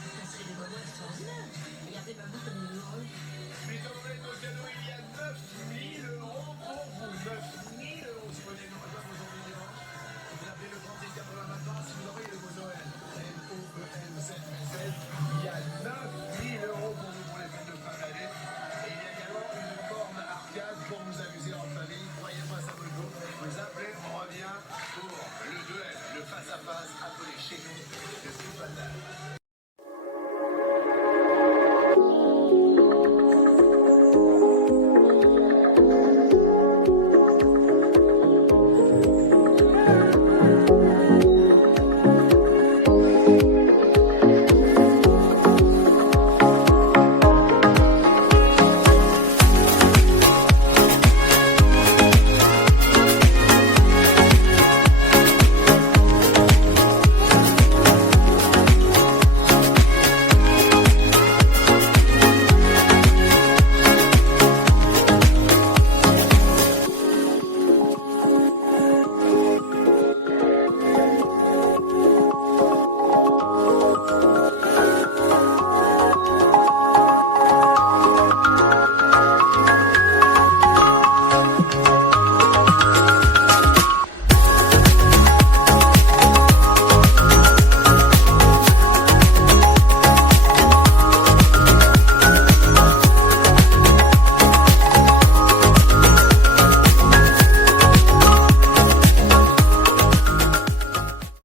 vous casserez des moments extraordinaires. Regardez ma boucle comme une heureux. Mais dans notre cadeau, il y a 9 000 € pour vous. 9 000 € si vous venez nous rejoindre aujourd'hui. Vous appelez le 30 80 maintenant si vous envoyez le